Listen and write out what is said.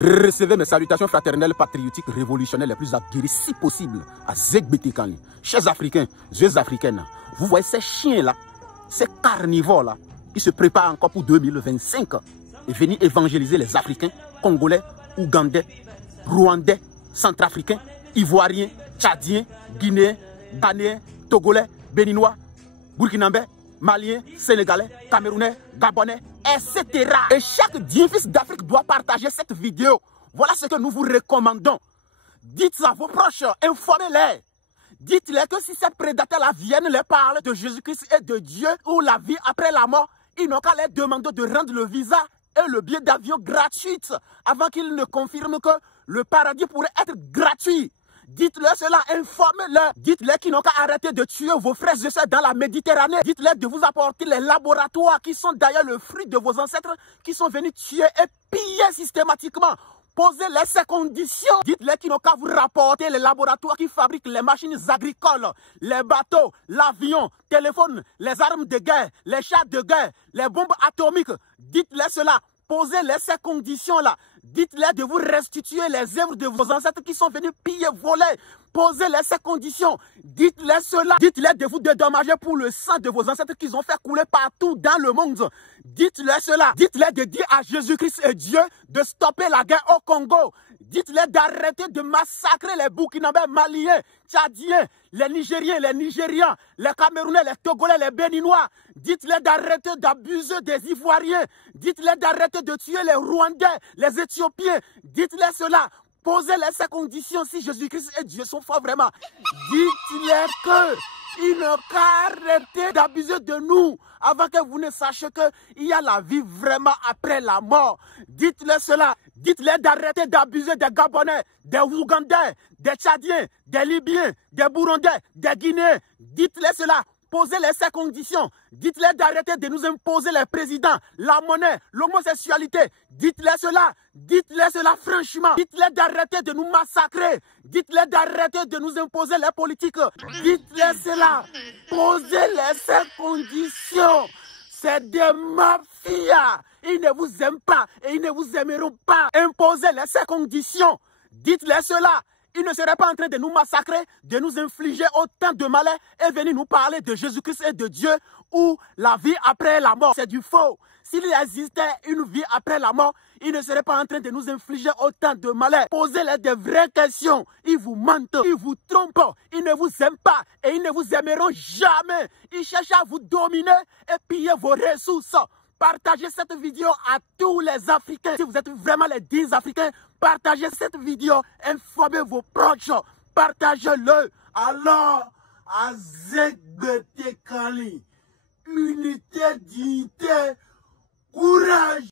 Recevez mes salutations fraternelles, patriotiques, révolutionnaires les plus aguerries, si possible, à Zegbetekani. Chers Africains, yeux africaines, vous voyez ces chiens-là, ces carnivores-là, qui se préparent encore pour 2025 et venir évangéliser les Africains, Congolais, Ougandais, Rwandais, Centrafricains, Ivoiriens, Tchadiens, Guinéens, Ghanéens, Togolais, Béninois, Burkinabés, Maliens, Sénégalais, Camerounais, Gabonais, etc. Et chaque digne fils d'Afrique doit partager cette vidéo. Voilà ce que nous vous recommandons. Dites à vos proches, informez-les. Dites-les que si ces prédateurs-là viennent leur parler de Jésus-Christ et de Dieu ou la vie après la mort, ils n'ont qu'à leur demander de rendre le visa et le billet d'avion gratuit avant qu'ils ne confirment que le paradis pourrait être gratuit. Dites-leur cela, informez-leur. Dites-leur qu'ils n'ont qu'à arrêter de tuer vos frères et sœurs dans la Méditerranée. Dites-leur de vous apporter les laboratoires qui sont d'ailleurs le fruit de vos ancêtres qui sont venus tuer et piller systématiquement. Posez-les ces conditions. Dites-leur qu'ils n'ont qu'à vous rapporter les laboratoires qui fabriquent les machines agricoles, les bateaux, l'avion, téléphone, les armes de guerre, les chars de guerre, les bombes atomiques. Dites-leur cela. Posez-les ces conditions-là. Dites-les de vous restituer les œuvres de vos ancêtres qui sont venus piller, voler. Posez-les ces conditions. Dites-les cela. Dites-les de vous dédommager pour le sang de vos ancêtres qu'ils ont fait couler partout dans le monde. Dites-les cela. Dites-les de dire à Jésus-Christ et Dieu de stopper la guerre au Congo. Dites-les d'arrêter de massacrer les Burkinabés, Maliens, Tchadiens, les Nigériens, les Nigérians, les Camerounais, les Togolais, les Béninois. Dites-les d'arrêter d'abuser des Ivoiriens. Dites-les d'arrêter de tuer les Rwandais, les Éthiopiens. Dites-les cela. Posez-les ces conditions si Jésus-Christ et Dieu sont forts vraiment. Dites-les qu'ils n'ont qu'à arrêter d'abuser de nous avant que vous ne sachiez qu'il y a la vie vraiment après la mort. Dites-les cela. Dites-les d'arrêter d'abuser des Gabonais, des Ougandais, des Tchadiens, des Libyens, des Burundais, des Guinéens. Dites-les cela. Posez-les ces conditions. Dites-les d'arrêter de nous imposer les présidents, la monnaie, l'homosexualité. Dites-les cela. Dites-les cela franchement. Dites-les d'arrêter de nous massacrer. Dites-les d'arrêter de nous imposer les politiques. Dites-les cela. Posez-les ces conditions. C'est des mafias. Ils ne vous aiment pas et ils ne vous aimeront pas. Imposez-les ces conditions. Dites-les cela. Ils ne seraient pas en train de nous massacrer, de nous infliger autant de malheur et venir nous parler de Jésus-Christ et de Dieu ou la vie après la mort. C'est du faux. S'il existait une vie après la mort, ils ne seraient pas en train de nous infliger autant de malheur. Posez-les des vraies questions. Ils vous mentent, ils vous trompent, ils ne vous aiment pas et ils ne vous aimeront jamais. Ils cherchent à vous dominer et piller vos ressources. Partagez cette vidéo à tous les Africains. Si vous êtes vraiment les 10 Africains, partagez cette vidéo. Informez vos proches. Partagez-le. Alors, à Zegbetekani, unité, dignité, courage.